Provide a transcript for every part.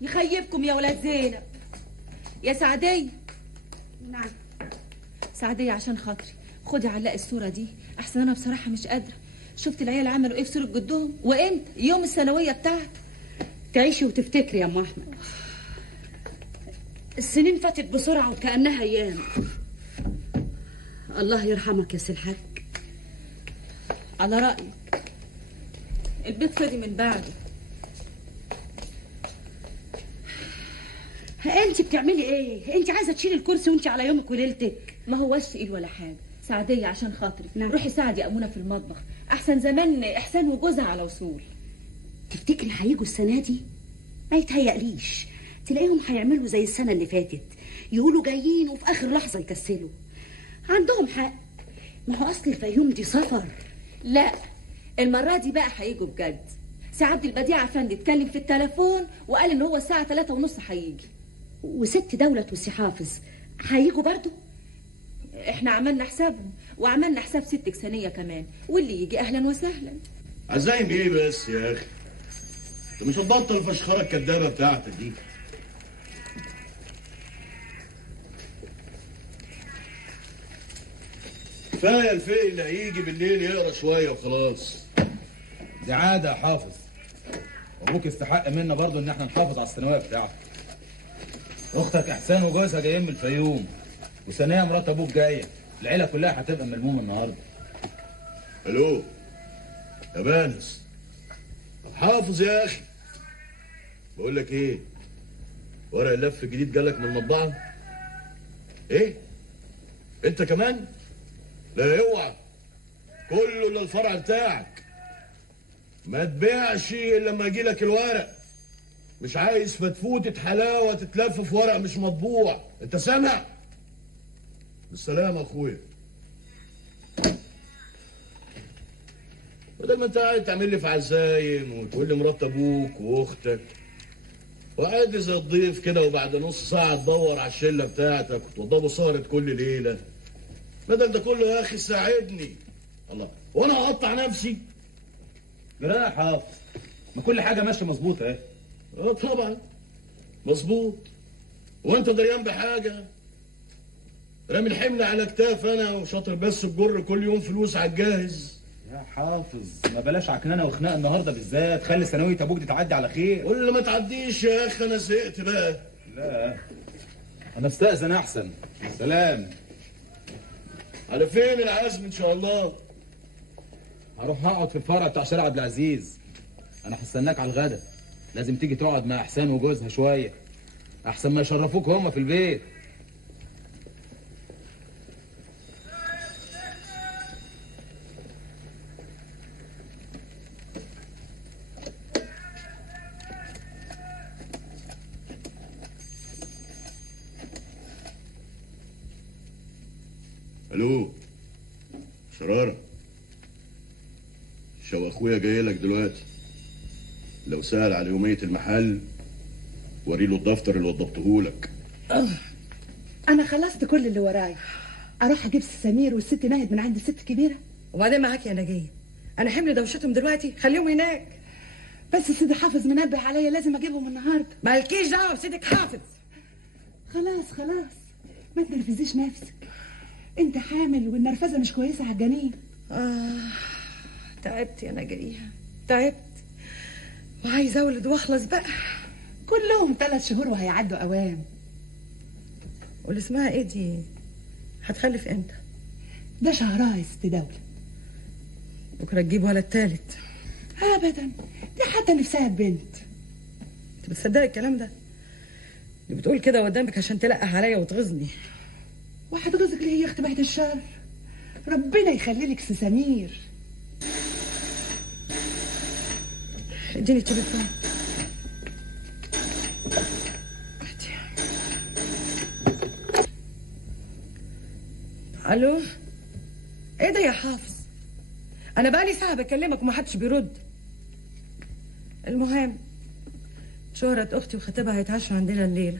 يخيبكم يا ولاد زينب. يا سعدية. نعم. سعدية عشان خاطري خدي علقي الصورة دي، احسن انا بصراحة مش قادرة. شفت العيال عملوا ايه في صورة جدهم، وانت يوم الثانوية بتاعك. تعيشي وتفتكري يا ام احمد، السنين فاتت بسرعة وكأنها ايام. الله يرحمك يا سي الحاج. على رأيك البيت فاضي من بعده. انت بتعملي ايه؟ انت عايزه تشيلي الكرسي وانت على يومك وليلتك؟ ما هوش تقيل ولا حاجه. سعديه عشان خاطري نعم. روحي ساعدي امونه في المطبخ، احسن زمان احسان وجوزها على وصول. تفتكري هيجوا السنه دي؟ ما يتهيأليش، تلاقيهم هيعملوا زي السنه اللي فاتت، يقولوا جايين وفي اخر لحظه يكسلوا. عندهم حق، ما هو اصل الفيوم دي سفر. لا المره دي بقى هيجوا بجد. سعد البديع افندي اتكلم في التليفون وقال ان هو الساعه 3:30 هيجي. وست دولة وسي حافظ هيجوا برضو؟ احنا عملنا حسابهم وعملنا حساب ستك ثانيه كمان، واللي يجي اهلا وسهلا. عزايم ايه بس يا اخي؟ انت مش هتبطل الفشخره الكدابه بتاعتك دي. كفايه الفقه اللي هيجي بالليل يقرا شويه وخلاص. دي عاده يا حافظ، ابوك يستحق منا برضه ان احنا نحافظ على الثانويه بتاعته. اختك احسان وجوزها جايين من الفيوم، وثانيه مرات ابوك جايه، العيله كلها هتبقى ملمومه النهارده. الو يا بانس، حافظ يا اخي. بقول لك ايه، ورق اللف الجديد جالك من المطبعه؟ ايه انت كمان؟ لا اوعى، كله الا الفرع بتاعك. ما تبيعش الا لما يجيلك الورق. مش عايز فتفوتة حلاوه تتلف في ورق مش مطبوع، انت سامع؟ بالسلامه اخويا. بدل ما انت قاعد تعمل لي في عزايم وتقول لي مرات ابوك واختك، وقاعد لي زي الضيف كده، وبعد نص ساعه تدور على الشله بتاعتك وتوضبوا سهره كل ليله. بدل ده كله يا اخي ساعدني. الله، وانا هقطع نفسي؟ لا يا حافظ، ما كل حاجه ماشيه مظبوطه اهي. اه طبعا مظبوط. وانت دريان بحاجه؟ رامي الحمل على كتاف انا وشاطر بس بجر كل يوم فلوس على الجاهز. يا حافظ ما بلاش عكنانه وخناق النهارده بالذات، خلي ثانويه ابوك دي تعدي على خير. قول ما تعديش يا اخي، انا زهقت بقى. لا انا استاذن احسن. سلام. على فين العزم ان شاء الله؟ هروح اقعد في الفرع بتاع شارع عبد العزيز. انا هستناك على الغدا، لازم تيجي تقعد مع احسان وجوزها شويه، احسن ما يشرفوك هما في البيت. الو شراره، شو اخويا جاي لك دلوقتي. لو سأل على يومية المحل وري له الدفتر اللي وضبته لك. انا خلصت كل اللي ورايا، اروح اجيب سمير والست ناهد من عند الست كبيره. وبعدين معاك يا نجيه، انا حمل دوشتهم دلوقتي، خليهم هناك. بس سيدي حافظ منبه عليا لازم اجيبهم النهارده. مالكيش دعوه بسيدك حافظ. خلاص خلاص، ما تنرفزيش نفسك، انت حامل والنرفزه مش كويسه على الجنين. تعبت يا نجيه، تعبت وعايزه اولد واخلص بقى. كلهم 3 شهور وهيعدوا اوام. واللي اسمها ايه دي هتخلف امتى؟ ده شهرها يا ست دولة. بكره تجيب ولد تالت؟ ابدا، دي حتى نفسها ببنت. انت بتصدقي الكلام ده؟ دي بتقول كده قدامك عشان تلقح عليا وتغيظني. وهتغيظك ليه يا اخت بعد الشر؟ ربنا يخلي لك سمير. اديني التليفون. الو، ايه ده يا حافظ؟ انا بقالي ساعه بكلمك ومحدش بيرد. المهم شهرة اختي وخطيبها هيتعشوا عندنا الليله،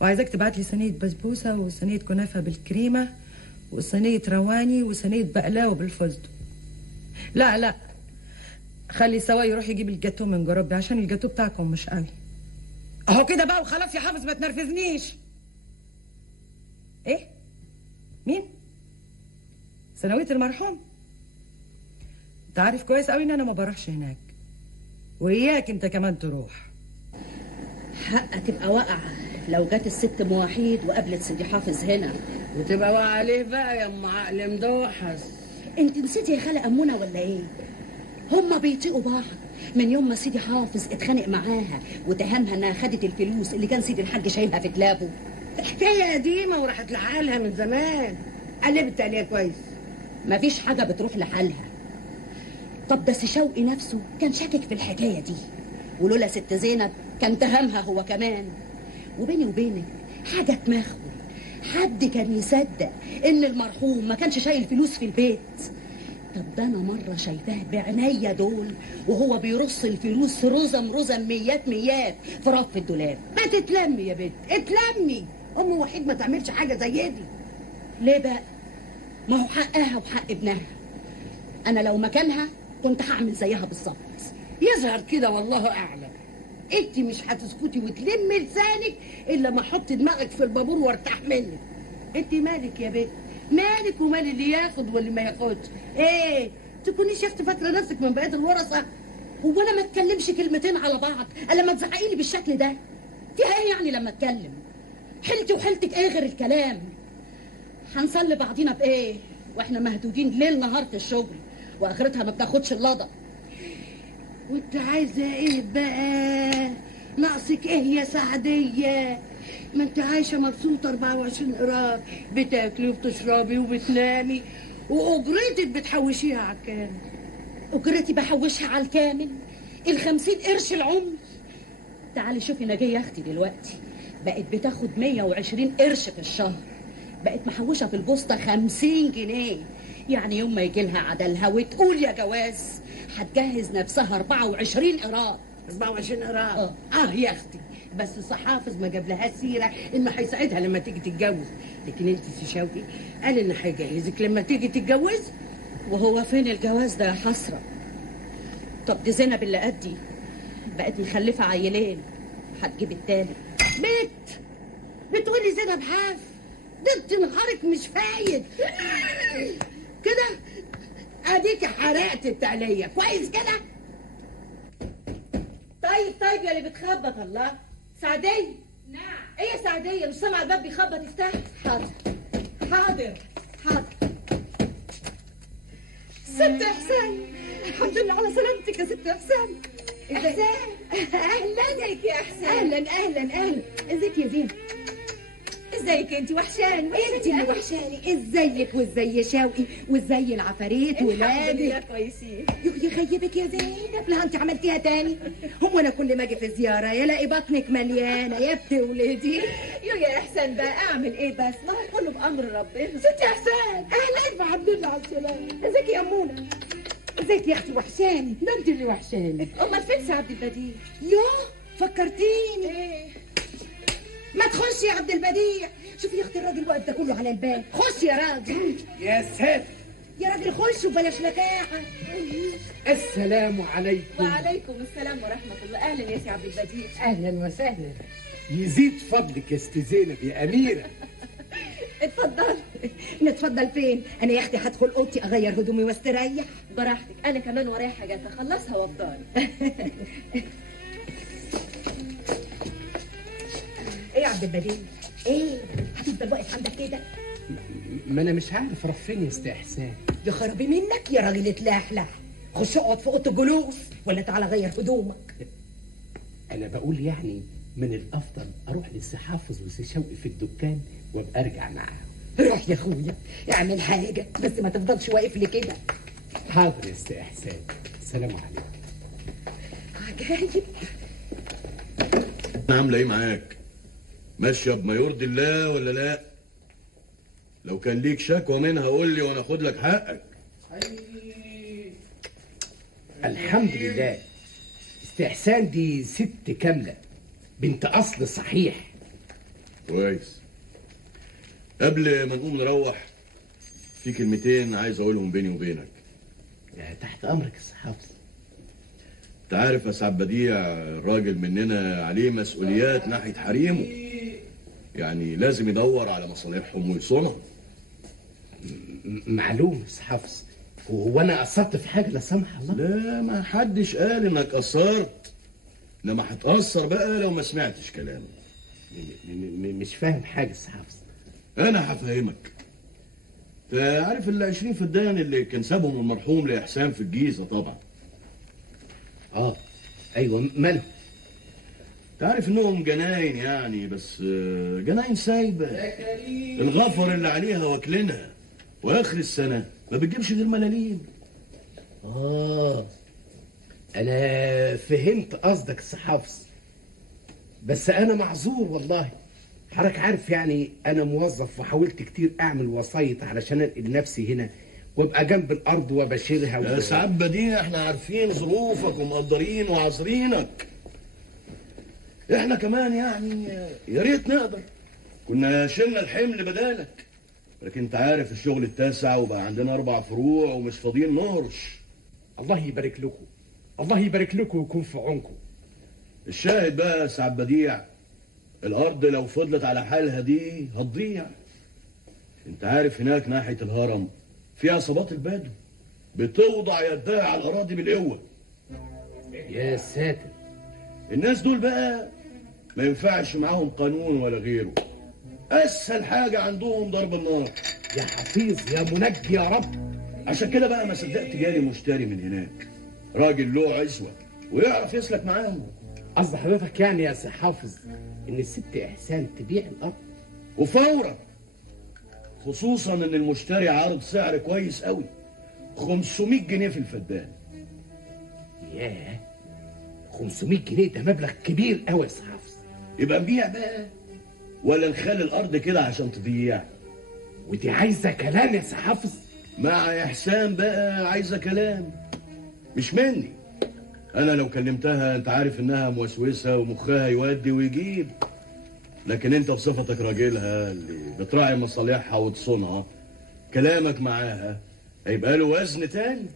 وعايزاك تبعت لي صينيه بسبوسه وصينيه كنافه بالكريمه وصينيه رواني وصينيه بقلاوه بالفستق. لا خلي سوا يروح يجيب الجاتو من جربي عشان الجاتو بتاعكم مش قوي. اهو كده بقى وخلاص يا حافظ، ما تنرفزنيش. ايه؟ مين؟ ثانوية المرحوم؟ انت عارف كويس قوي ان انا ما بروحش هناك، وإياك انت كمان تروح. حقها تبقى واقعة لو جت الست موحيد وقابلت سيدي حافظ هنا. وتبقى واقعة عليه بقى يا ام عقل مدوحس. انت نسيتي يا خالة أمونة ولا ايه؟ هما بيطيقوا بعض من يوم ما سيدي حافظ اتخانق معاها وتهمها انها خدت الفلوس اللي كان سيدي الحاج شايلها في دلابه. حكاية قديمة وراحت لحالها من زمان. قلبت عليها كويس. مفيش حاجة بتروح لحالها. طب ده سي شوقي نفسه كان شاكك في الحكاية دي، ولولا ست زينب كان تهمها هو كمان. وبيني وبينك حاجة تمخول، حد كان يصدق ان المرحوم ما كانش شايل فلوس في البيت؟ طب ده انا مرة شايفاه بعينيا دول وهو بيرص الفلوس رزم ميات في رف الدولاب. ما تتلمي يا بنت، اتلمي. ام وحيد ما تعملش حاجة زي دي. ليه بقى؟ ما هو حقها وحق ابنها. انا لو مكانها كنت هعمل زيها بالظبط. يظهر كده والله اعلم. انت مش هتسكتي وتلمي لسانك الا ما احط دماغك في البابور وارتاح منك. انت مالك يا بنت؟ مالك ومال اللي ياخد واللي ما ياخدش؟ ايه تكونيش يا اختي فاكره نفسك من بقيه الورثه؟ هو انا ما اتكلمش كلمتين على بعض الا ما تزعقي لي بالشكل ده؟ فيها ايه يعني لما اتكلم؟ حيلتي وحيلتك ايه غير الكلام؟ هنصلي بعضينا بايه واحنا مهدودين ليل نهار في الشغل واخرتها ما بتاخدش اللضا؟ وانت عايزه ايه بقى؟ ناقصك ايه يا سعديه؟ ما انت عايشه مبسوطه 24 قرار، بتاكلي وبتشربي وبتنامي واجرتك بتحوشيها على الكامل. اجرتي بحوشها على الكامل؟ 50 قرش العمر؟ تعالي شوفي نجيه يا اختي دلوقتي بقت بتاخد 120 قرش في الشهر، بقت محوشه في البوسطه 50 جنيه. يعني يوم ما يجي لها عدلها وتقول يا جواز هتجهز نفسها 24 قراط. 24 قراط؟ يا اختي، بس الصحافظ ما جاب لها سيره انه هيساعدها لما تيجي تتجوز. لكن انت سي شوقي قال انه هيجهزك لما تيجي تتجوز. وهو فين الجواز ده يا حسره؟ طب دي زينب اللي قدي بقت مخلفه عيلين، هتجيب التاني. بتقولي زينب حاف؟ ده انت نهارك مش فايد كده. اديك حرقت التعليه كويس كده. طيب يا اللي بتخبط. الله، سعدية. نعم. ايه يا سعدية؟ مش سامعة الباب بيخبط؟ افتح. حاضر. ست احسان، الحمد لله على سلامتك يا ست احسان. احسان، ازيك يا احسان؟ اهلا. ازيك يا زينب؟ ازيك انت؟ وحشاني. انت اللي وحشاني. ازيك وازاي شوقي وازاي العفاريت الحمد لله ولادك؟ كويسين. يخيبك يا زينب، لا انت عملتيها تاني. هو انا كل ما اجي في زياره يلاقي بطنك مليانه يا بتولدي؟ يا احسان بقى اعمل ايه بس؟ ما هو كله بامر ربنا. ست احسان، اهلا الحمد لله على السلامه. ازيك يا امونه؟ ازيك يا اختي؟ وحشاني. ده انت اللي وحشاني. امال فين عبد البديع؟ يوه فكرتيني. ايه؟ ما تخشي يا عبد البديع. شوفي يا اختي الراجل واقف ده كله على الباب. خش يا راجل. يا ساتر. يا راجل خش وبلاش لكاحه. السلام عليكم. وعليكم السلام ورحمة الله. اهلا يا سي عبد البديع. اهلا وسهلا. يزيد فضلك يا ست زينب يا أميرة. اتفضل. نتفضل فين؟ انا يا اختي هدخل اوضتي اغير هدومي واستريح. براحتك، انا كمان ورايا حاجات اخلصها وافضل. ايه يا عبد البديع؟ ايه هتفضل واقف عندك كده؟ ما أنا مش عارف أروح فين يا ست إحسان. يا خرابي منك يا راجل اتلحلح. خش اقعد في اوضه الجلوس ولا تعالى غير هدومك. أنا بقول يعني من الأفضل أروح للسي حافظ وسي شوقي في الدكان وأبقى أرجع معاهم. روح يا اخويا اعمل حاجه بس ما تفضلش واقف لي كده. حاضر يا ست إحسان. السلام عليكم. عجايب. عامله ايه معاك؟ ماشيه بما يرضي الله ولا لا؟ لو كان ليك شكوى منها قول لي وانا اخد لك حقك. الحمد لله. ست إحسان دي ست كاملة، بنت أصل صحيح. كويس. قبل ما نقوم نروح في كلمتين عايز اقولهم بيني وبينك. تحت أمرك يا سي حافظ. انت عارف يا سعد بديع، الراجل مننا عليه مسؤوليات ناحيه حريمه، يعني لازم يدور على مصالحهم ويصونها. معلوم يا حافظ. هو انا قصرت في حاجه لا سمح الله؟ لا، ما حدش قال انك قصرت، انما هتأثر بقى لو ما سمعتش كلامي. مش فاهم حاجه يا حافظ. انا هفهمك. انت عارف ال 20 فدان اللي كان سابهم المرحوم لإحسان في الجيزه طبعا. ايوه، ماله؟ انت عارف انهم جناين يعني، بس جناين سايبه، الغفر اللي عليها واكلينها، واخر السنه ما بتجيبش غير ملاليم. انا فهمت قصدك يا حافظ، بس انا معذور والله. حضرتك عارف يعني انا موظف وحاولت كتير اعمل وسايط علشان انقل نفسي هنا وابقى جنب الارض وبشيلها يا سعد بديع، احنا عارفين ظروفك ومقدرين وعذرينك. احنا كمان يعني يا ريت نقدر كنا شلنا الحمل بدالك، لكن انت عارف الشغل اتسع وبقى عندنا 4 فروع ومش فاضيين نهرش. الله يبارك لكم، الله يبارك لكم ويكون في عونكم. الشاهد بقى يا سعد بديع، الارض لو فضلت على حالها دي هتضيع. انت عارف هناك ناحيه الهرم في عصابات البدو بتوضع يدها على الاراضي بالقوه. يا ساتر. الناس دول بقى ما ينفعش معاهم قانون ولا غيره، اسهل حاجه عندهم ضرب النار. يا حفيظ يا منجي يا رب. عشان كده بقى ما صدقت جالي مشتري من هناك، راجل له عزوه ويعرف يسلك معاهم. قصد حضرتك يعني يا سي حافظ ان الست احسان تبيع الارض وفورا، خصوصا ان المشتري عارض سعر كويس قوي، 500 جنيه في الفدان. ياه، 500 جنيه ده مبلغ كبير قوي يا سي حافظ. يبقى نبيع بقى ولا نخلي الارض كده عشان تضيع؟ ودي عايزه كلام يا سي حافظ. مع احسان بقى عايزه كلام، مش مني. انا لو كلمتها انت عارف انها موسوسه ومخها يودي ويجيب، لكن انت بصفتك راجلها اللي بتراعي مصالحها وتصونها، كلامك معاها هيبقى له وزن تاني.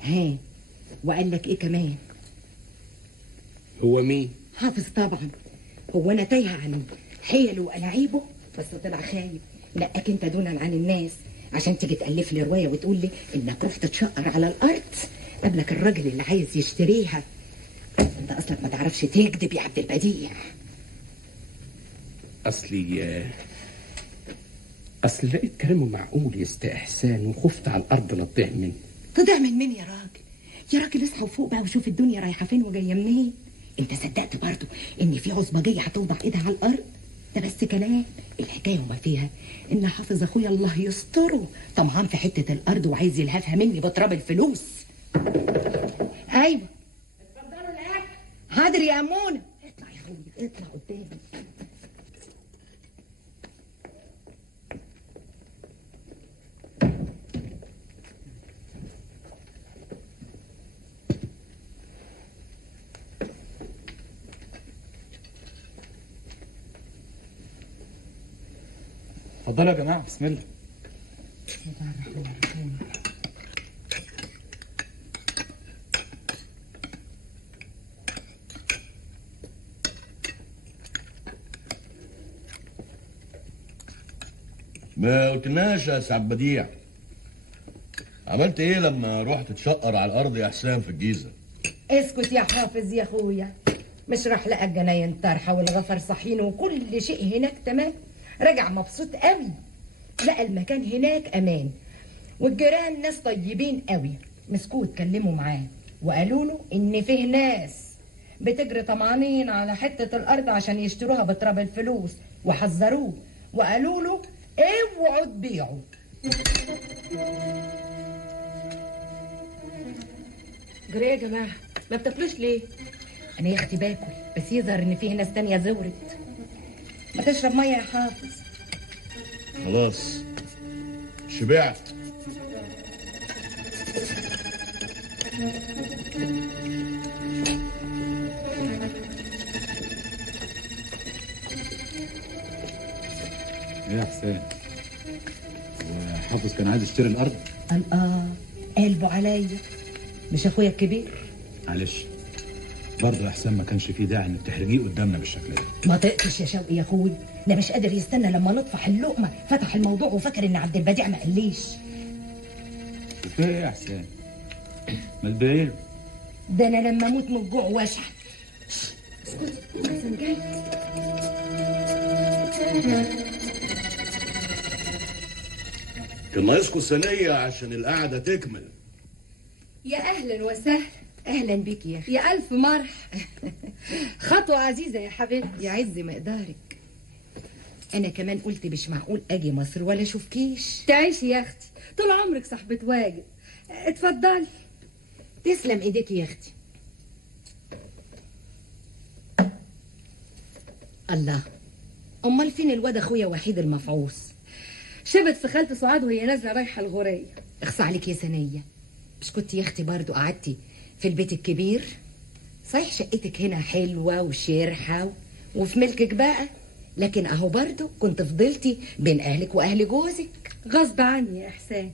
ها، وقال لك ايه كمان؟ هو مين؟ حافظ طبعا. هو انا تايهه عن حيله وألاعيبه؟ بس طلع خايب، لقاك انت دونا عن الناس عشان تيجي تألف لي روايه وتقول لي انك رحت تشقر على الارض قبلك الراجل اللي عايز يشتريها. انت اصلك ما تعرفش تكذب يا عبد البديع. اصل لقيت كلامه معقول يا ست احسان وخفت على الارض لا تضيع مني. تضيع من مين يا راجل؟ يا راجل اصحى وفوق بقى وشوف الدنيا رايحه فين وجايه منين. انت صدقت برضه ان في عصبجيه هتوضع ايدها على الارض؟ ده بس كلام. الحكايه وما فيها ان حافظ اخويا الله يستره طمعان في حته الارض وعايز يلهفها مني بتراب الفلوس. ايوه اتفضلوا الاكل. حاضر يا امونه. اطلع يا اخويا اطلع قدامي. اتفضلوا يا جماعه، بسم الله. ما قلتلناش يا سعد بديع، عملت ايه لما رحت تشقر على الارض يا احسان في الجيزه؟ اسكت يا حافظ يا اخويا، مش راح لقى الجناين طرحه والغفر صحين وكل شيء هناك تمام. رجع مبسوط قوي، لقى المكان هناك امان والجيران ناس طيبين قوي. مسكوه اتكلموا معاه وقالوا له ان فيه ناس بتجري طمعانين على حته الارض عشان يشتروها بتراب الفلوس، وحذروه وقالوا له اوعوا تبيعوا. جري يا جماعه، ما بتاكلوش ليه؟ انا يا اختي باكل، بس يظهر ان فيه ناس تانية زورت. ما تشرب ميه يا حافظ. خلاص شبعت. ايه يا حسين؟ وحافظ كان عايز يشتري الارض؟ قال قلبه عليا، مش اخويا الكبير؟ معلش برضه يا حسام ما كانش فيه داعي انك تحرجيه قدامنا بالشكل ده. ما تقطش يا شوقي يا اخوي، ده مش قادر يستنى لما نطفح اللقمه، فتح الموضوع وفكر ان عبد البديع ما قاليش. في ايه يا حسام؟ ما تبينه. ده انا لما اموت من الجوع واشحت. اسكتي حسن جاي. كان ناقصكوا الثانية عشان القعدة تكمل. يا اهلا وسهلا. اهلا بيك يا اخي. يا الف مرح. خطوه عزيزه يا حبيبتي. يا عز مقدارك. انا كمان قلت مش معقول اجي مصر ولا اشوفكيش. تعيشي يا اختي، طول عمرك صاحبه واجب. اتفضلي. تسلم ايديك يا اختي. الله، امال فين الواد اخويا وحيد المفعوص؟ شبت في خالة سعاد وهي نازله رايحه الغوريه. اخصى عليك يا سنيه، مش كنت يا اختي برضو قعدتي في البيت الكبير؟ صحيح شقتك هنا حلوه وشرحه وفي ملكك بقى، لكن اهو برضو كنت فضلتي بين اهلك واهل جوزك. غصب عني يا احسان،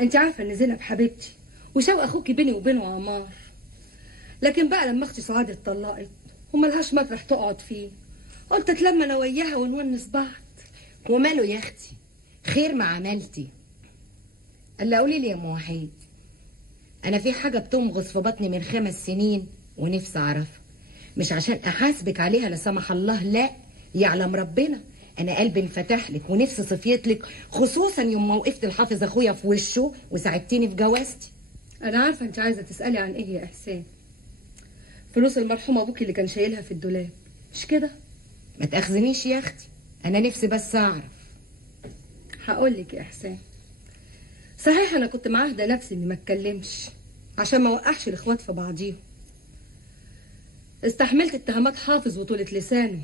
انت عارفه ان زينب حبيبتي وشوق اخوكي بيني وبينه عمار، لكن بقى لما اختي سعاد اتطلقت وملهاش مطرح تقعد فيه، قلت اتلم انا وياها ونونس بعض. وماله يا اختي، خير ما عملتي. الا قولي لي يا ام وحيد، انا في حاجه بتمغص في بطني من 5 سنين ونفسي اعرفها، مش عشان احاسبك عليها لا سمح الله، لا يعلم ربنا انا قلبي انفتح لك ونفسي صفيت لك، خصوصا يوم ما وقفت الحافظ اخويا في وشه وساعدتيني في جوازتي. انا عارفه انت عايزه تسالي عن ايه يا احسان. فلوس المرحوم ابوكي اللي كان شايلها في الدولاب، مش كده؟ ما تاخذنيش يا اختي، انا نفسي بس اعرف. هقول لك يا احسان، صحيح انا كنت معاهده نفسي اني ما اتكلمش عشان ما وقعش الاخوات في بعضيهم. استحملت اتهامات حافظ وطولة لسانه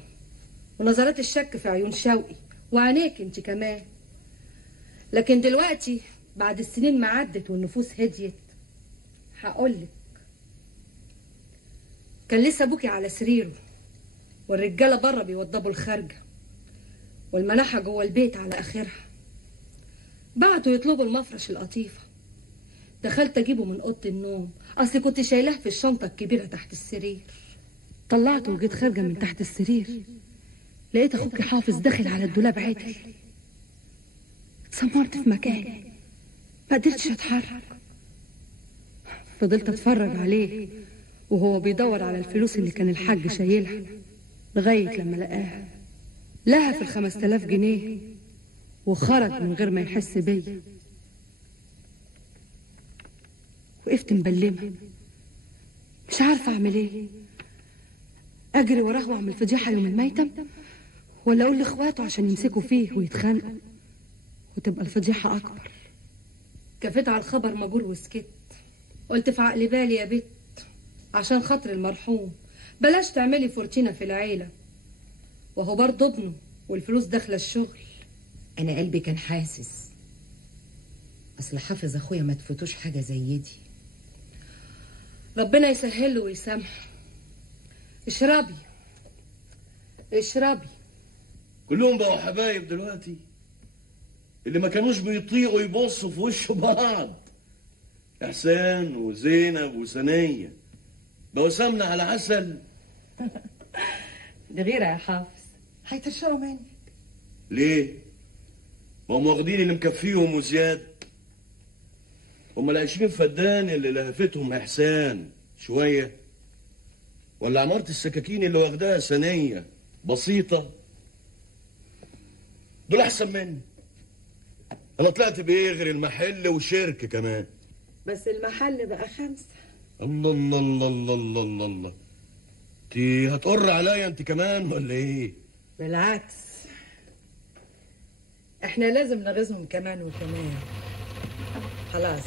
ونظرات الشك في عيون شوقي وعينيك انت كمان، لكن دلوقتي بعد السنين ما عدت والنفوس هديت هقولك، كان لسه ابوكي على سريره والرجاله بره بيوضبوا الخارجه والمناحه جوه البيت على اخرها. بعتوا يطلبوا المفرش القطيفه، دخلت اجيبه من اوضه النوم، اصل كنت شايلاه في الشنطه الكبيره تحت السرير. طلعته وجيت خارجه من تحت السرير، لقيت اخوك حافظ داخل على الدولاب عدل. اتسمرت في مكاني، ما قدرتش اتحرك. فضلت اتفرج عليه وهو بيدور على الفلوس اللي كان الحاج شايلها لغايه لما لقاها، لها في 5000 جنيه وخرج من غير ما يحس بيا. وقفت مبلمه مش عارفه اعمل ايه، اجري وراه واعمل فضيحه يوم الميتم، ولا اقول لاخواته عشان يمسكوا فيه ويتخانقوا وتبقى الفضيحه اكبر. كفيت على الخبر مجول وسكت. قلت في عقل بالي يا بت، عشان خاطر المرحوم بلاش تعملي فورتينا في العيله، وهو برضه ابنه والفلوس داخله الشغل. انا قلبي كان حاسس، اصل حافظ اخويا ما تفوتوش حاجه زي دي. ربنا يسهل له ويسامحه. اشربي اشربي. كلهم بقوا حبايب دلوقتي، اللي ما كانوش بيطيقوا يبصوا في وش بعض، احسان وزينب وسنيه، بقوا سمنه على عسل. دي غيرة يا حافظ، هيترشقوا منك. ليه؟ ما هم واخدين اللي مكفيهم وزياده. هم ال20 فدان اللي لهفتهم احسان شويه، ولا عمارة السكاكين اللي واخداها سنيه بسيطه، دول احسن مني. انا طلعت بايه غير المحل وشركه كمان؟ بس المحل بقى 5. الله الله الله الله الله الله الله. انت هتقر عليا انت كمان ولا ايه؟ بالعكس، احنا لازم نغيظهم كمان وكمان. خلاص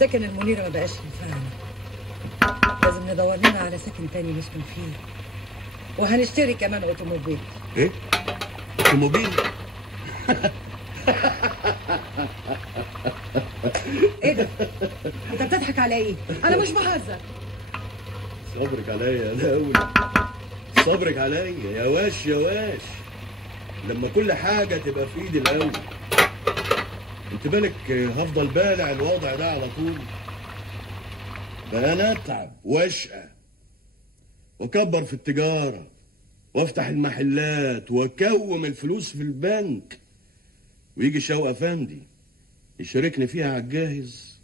سكن المنيرة ما بقاش ينفعنا، لازم ندور لنا على سكن تاني نسكن فيه، وهنشتري كمان اوتوموبيل. ايه؟ اوتوموبيل؟ ايه ده؟ انت بتضحك على ايه؟ انا مش بهزر. صبرك عليا يا الاول، صبرك عليا يا واش يا واش، لما كل حاجه تبقى في ايدي الاول. انت بالك هفضل بالع الوضع ده على طول؟ فانا اتعب واشقى واكبر في التجاره وافتح المحلات واكوم الفلوس في البنك، ويجي شوقي افندي يشاركني فيها على الجاهز.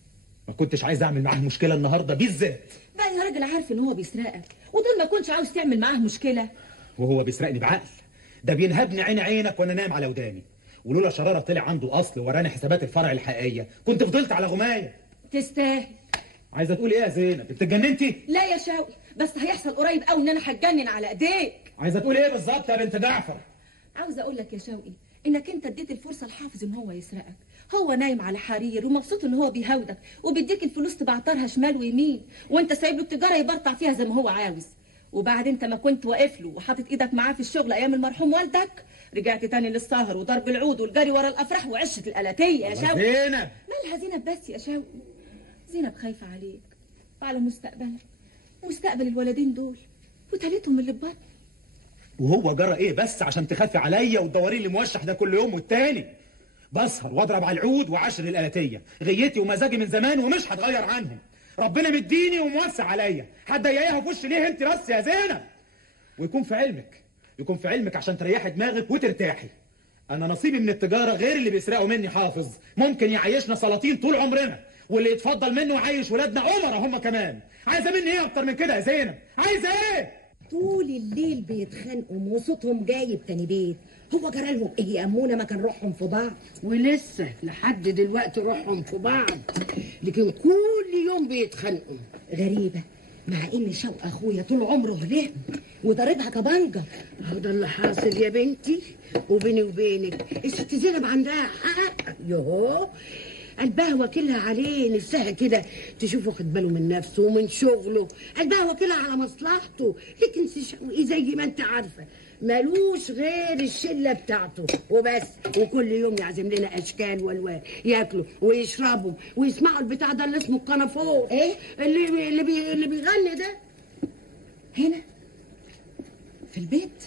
ما كنتش عايز اعمل معاه مشكله النهارده بالذات. بقى يا راجل عارف ان هو بيسرقك ودول ما كنتش عاوز تعمل معاه مشكله. وهو بيسرقني بعقل، ده بينهبني عين عينك وانا نايم على وداني، ولولا شراره طلع عنده اصل وراني حسابات الفرع الحقيقيه كنت فضلت على غمايه. تستاهل. عايزه تقولي ايه يا زينب؟ انت اتجننتي؟ لا يا شوقي، بس هيحصل قريب قوي ان انا هتجنن على ايديك. عايزه تقولي ايه بالظبط يا بنت جعفر؟ عاوزه اقول لك يا شوقي انك انت اديت الفرصه لحافظ ان هو يسرقك. هو نايم على حرير ومبسوط ان هو بيهودك وبيديك الفلوس تبعترها شمال ويمين، وانت سايب له التجاره يبرطع فيها زي ما هو عاوز. وبعد انت ما كنت واقف له وحاطط ايدك معاه في الشغل ايام المرحوم والدك، رجعت تاني للسهر وضرب العود والجري ورا الافراح وعشه الالاتيه يا شوقي. زينب مالها زينب بس يا شوقي؟ زينب خايفه عليك وعلى مستقبلك ومستقبل الولدين دول وتالتهم اللي ببطن. وهو جرى ايه بس عشان تخافي عليا وتدوري لي موشح ده كل يوم والتاني؟ بسهر واضرب على العود وعشر الالاتيه، غيتي ومزاجي من زمان ومش هتغير عنهم. ربنا مديني وموسع عليا، هتضايقيها في وش ليه انت بس يا زينب؟ ويكون في علمك، يكون في علمك عشان تريحي دماغك وترتاحي. انا نصيبي من التجاره غير اللي بيسرقوا مني حافظ، ممكن يعيشنا سلاطين طول عمرنا، واللي يتفضل منه يعيش ولادنا امراء هم كمان. عايزه مني ايه اكتر من كده يا زينب؟ عايزه ايه؟ طول الليل بيتخانقوا وصوتهم جايب تاني بيت. هو جرالهم ايه يا امونه؟ ما كان روحهم في بعض ولسه لحد دلوقتي روحهم في بعض، لكن كل يوم بيتخانقوا. غريبه، مع ان شوق اخويا طول عمره غلام وضاربها كبنجه. هو ده اللي حاصل يا بنتي، وبيني وبينك الست زينب عندها حق. يوه قلبها واكلها عليه، نفسها كده تشوفه خد باله من نفسه ومن شغله، قلبها واكلها على مصلحته. لكن شوقي زي ما انت عارفه مالوش غير الشله بتاعته وبس، وكل يوم يعزم لنا اشكال والوان ياكلوا ويشربوا ويسمعوا البتاع ده اللي اسمه الكنافور. ايه اللي بيغني ده هنا في البيت.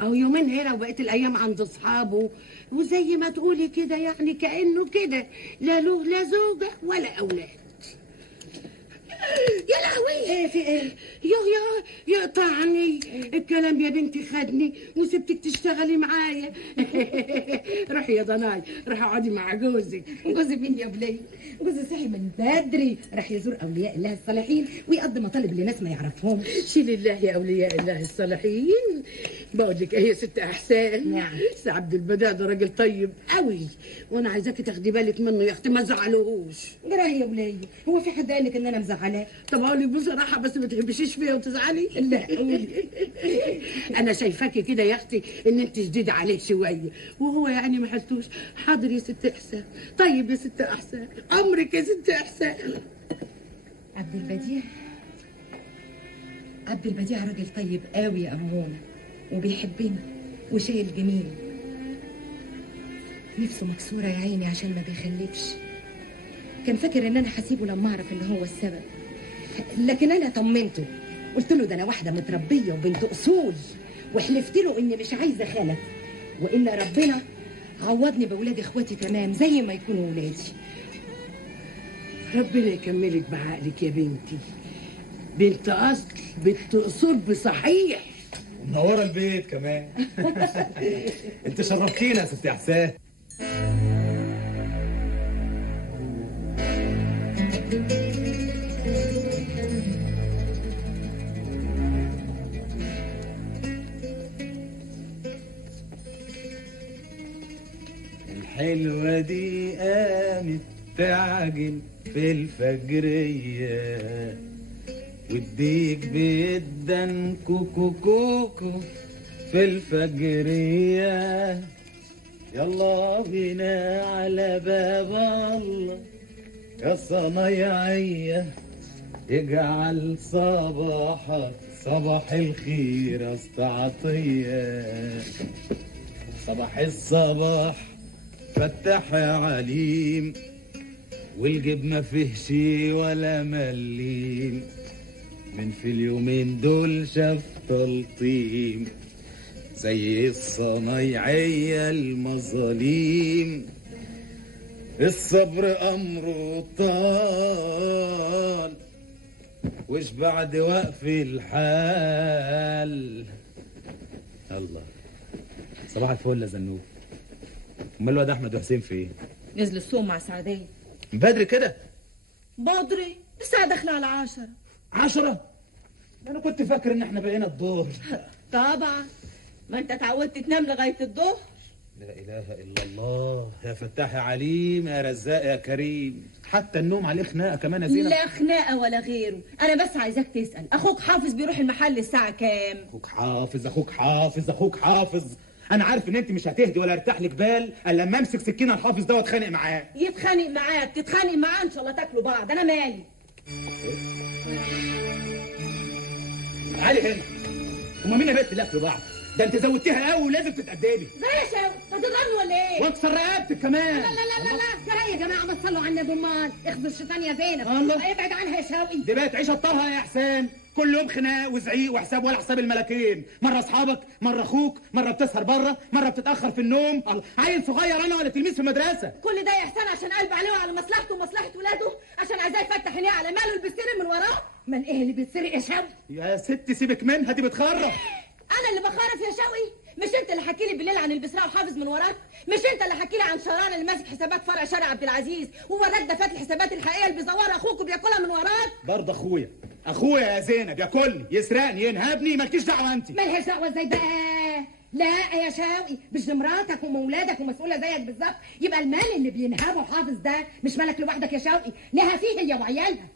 اهو يومين هنا وبقيت الايام عند اصحابه، وزي ما تقولي كده يعني كانه كده لا له لا زوجه ولا اولاد. يا لهوي، ايه في ايه؟ يقطعني الكلام يا بنتي، خدني وسبتك تشتغلي معايا. روحي يا ضناي، روحي اقعدي مع جوزك. جوزي مين يا بلي؟ جوزي صحي من بدري، راح يزور اولياء الله الصالحين ويقضي مطالب لناس ما يعرفهمش. شيل الله يا اولياء الله الصالحين. بقول لك ايه يا ست احسان؟ نعم. سي عبد البديع ده راجل طيب قوي، وانا عايزاكي تاخدي بالك منه يا اختي، ما تزعلوهوش. جراه يا بلي، هو في حد قال لك ان انا مزعلاه؟ طب اقول لك بصراحه بس ما تهبشيش فيا وتزعلي. لا قولي. انا شايفاكي كده يا اختي ان انت شديده عليه شويه، وهو يعني ما حسوش. حاضر يا ست احسان. طيب يا ست احسان، امرك يا ست احسان. عبد البديع، عبد البديع راجل طيب قوي يا امونه، وبيحبني وشايل جميل. نفسه مكسوره يا عيني عشان ما بيخلفش. كان فاكر ان انا هسيبه لما اعرف ان هو السبب، لكن انا طمنته، قلت له ده انا واحده متربيه وبنت اصول، وحلفت له اني مش عايزه خلف، وان ربنا عوضني باولاد اخواتي تمام زي ما يكونوا ولادي. ربنا يكملك بعقلك يا بنتي، بنت اصل بنت اصول بصحيح. منوره البيت كمان. انت شرفتينا يا ست احسان. الحلوة دي قامت تعجن في الفجرية، والديك بيدن كوكو كوكو في الفجرية. يلا بينا على باب الله يا صنايعية، اجعل صباحك صباح الخير يا استعطية. صباح الصباح فتح يا عليم، والجيب ما فيهش ولا مليم، من في اليومين دول شاف تلطيم زي الصنايعية المظاليم. الصبر امره طال وش بعد وقف الحال. الله، صباح الفل يا زنوب. امال الواد احمد وحسين فين؟ نزل السوق مع سعدية. من بدري كده؟ بدري، الساعة داخلة على 10. 10؟ انا كنت فاكر ان احنا بقينا الظهر. طبعا، ما انت اتعودت تنام لغاية الظهر. لا اله الا الله، يا فتاح يا عليم يا رزاق يا كريم. حتى النوم عليه خناقه كمان يا زينب. لا خناقة ولا غيره، انا بس عايزاك تسأل اخوك حافظ بيروح المحل الساعة كام؟ اخوك حافظ اخوك حافظ اخوك حافظ. انا عارف ان انت مش هتهدي ولا ارتاح لك بال الا لما امسك سكينه الحافظ ده واتخانق معاه. يتخانق معاك تتخانق معاه، ان شاء الله تاكلوا بعض، انا مالي. تعالي هنا. هما مين يا بنت اللي في بعض؟ ده انت زودتيها قوي ولازم تتأدبي. زي يا شاوي، تضربني ولا ايه؟ واكسر رقبتك كمان. لا لا لا لا لا، ترى يا جماعه ما تصلوا على النبي. امال اخذ الشيطان يا زينب. الله. ابعد عنها يا شاوي. دي بقت عيشه طه يا احسان. كل يوم خناق وزعيق وحساب ولا حساب الملكين. مره اصحابك، مره اخوك، مره بتسهر بره، مره بتتاخر في النوم. الله، عيل صغير انا ولا تلميذ في المدرسه. كل ده يا احسان عشان قلب عليه وعلى مصلحته ومصلحه ولاده، عشان عايزاه يفتح عينيه على ماله اللي بيستلم من وراه. من ايه اللي بيتسرق يا شاوي؟ يا ست سيبك منها، دي بتخرف. انا اللي بخرف يا شوقي؟ مش انت اللي حكي لي بالليل عن البسراء وحافظ من وراك؟ مش انت اللي حكي لي عن شران اللي ماسك حسابات فرع شارع عبد العزيز ووراك دفات الحسابات الحقيقيه اللي بيزورها اخوك وبياكلها من وراك؟ برضه اخويا يا زينب ياكلني يسرقني ينهبني، مالكيش دعوه انت. مالهاش دعوه ازاي بقى؟ لا يا شاوي، مش مراتك ومولادك ومسؤوله زيك بالظبط، يبقى المال اللي بينهبه حافظ ده مش مالك لوحدك يا شاوي، لها فيه هي وعيالها.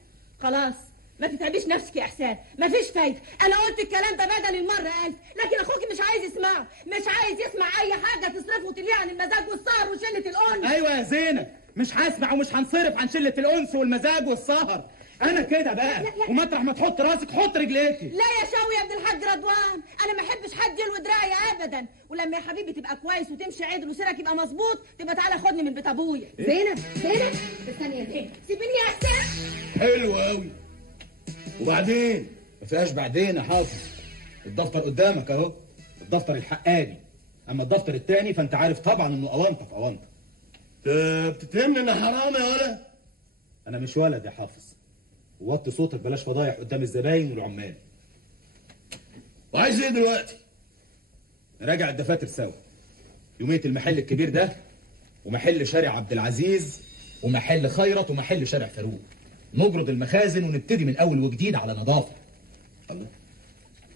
خلاص ما تتعبيش نفسك يا احسان، مفيش فايده، انا قلت الكلام ده بدل المره 1000، لكن اخوكي مش عايز يسمعه، مش عايز يسمع اي حاجه تصرفه وتليه عن المزاج والسهر وشله الانس. ايوه يا زينب، مش هسمع ومش هنصرف عن شله الانس والمزاج والسهر. انا كده بقى، ومطرح ما تحط راسك حط رجليكي. لا يا شاوي يا ابن الحاج رضوان، انا ما احبش حد يلوي دراعي ابدا، ولما يا حبيبي تبقى كويس وتمشي عدل وسيرك يبقى مظبوط تبقى تعالى خدني من بيت ابويا. زينب استني يا زينب، سيبيني يا احسان. حلو قوي. وبعدين؟ ما فيهاش بعدين يا حافظ. الدفتر قدامك اهو، الدفتر الحقاني. اما الدفتر التاني فانت عارف طبعا انه اونطه في اونطه. بتتهمني ان حرام يا ولا؟ انا مش ولد يا حافظ. وطي صوتك، بلاش فضايح قدام الزباين والعمال. وعايز ايه دلوقتي؟ نراجع الدفاتر سوا. يوميه المحل الكبير ده، ومحل شارع عبد العزيز، ومحل خيرت، ومحل شارع فاروق. نجرد المخازن ونبتدي من اول وجديد على نظافه. الله،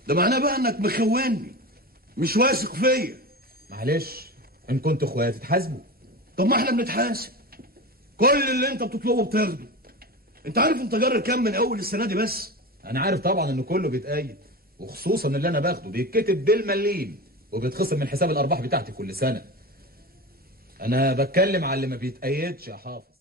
ده معناه بقى انك مخوني، مش واثق فيا. معلش، ان كنت اخواتي تحاسبوا. طب ما احنا بنتحاسب. كل اللي انت بتطلبه بتاخده. انت عارف انت جرر كام من اول السنه دي بس؟ انا عارف طبعا ان كله بيتأيد، وخصوصا اللي انا باخده بيتكتب بالمليم وبيتخصم من حساب الارباح بتاعتي كل سنه. انا بتكلم على اللي ما بيتأيدش يا حافظ.